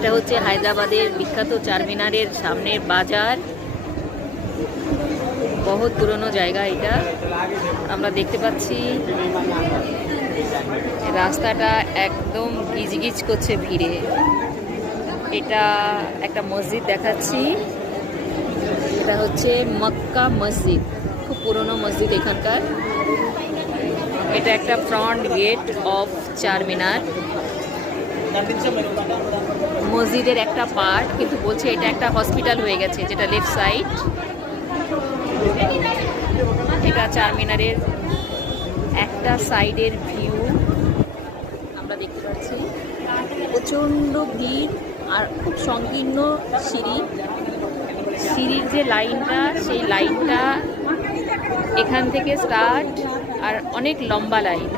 এটা হচ্ছে হায়দ্রাবাদের বিখ্যাত চারমিনারের সামনের বাজার। বহুত পুরনো জায়গা এটা। আমরা দেখতে পাচ্ছি রাস্তাটা একদম গিজগিজ করছে ভিড়ে। এটা একটা মসজিদ দেখাচ্ছি, এটা হচ্ছে মক্কা মসজিদ, খুব পুরনো মসজিদ এখানকার। এটা একটা ফ্রন্ট গেট অফ চারমিনার, মসজিদের একটা পার্ট, কিন্তু বলছে এটা একটা হসপিটাল হয়ে গেছে, যেটা লেফট সাইড। এটা চারমিনারের একটা সাইডের ভিউ আমরা দেখতে পাচ্ছি। প্রচণ্ড ভিড় আর খুব সংকীর্ণ সিঁড়ি। সিঁড়ির যে লাইনটা, সেই লাইনটা এখান থেকে স্টার্ট আর অনেক লম্বা লাইন।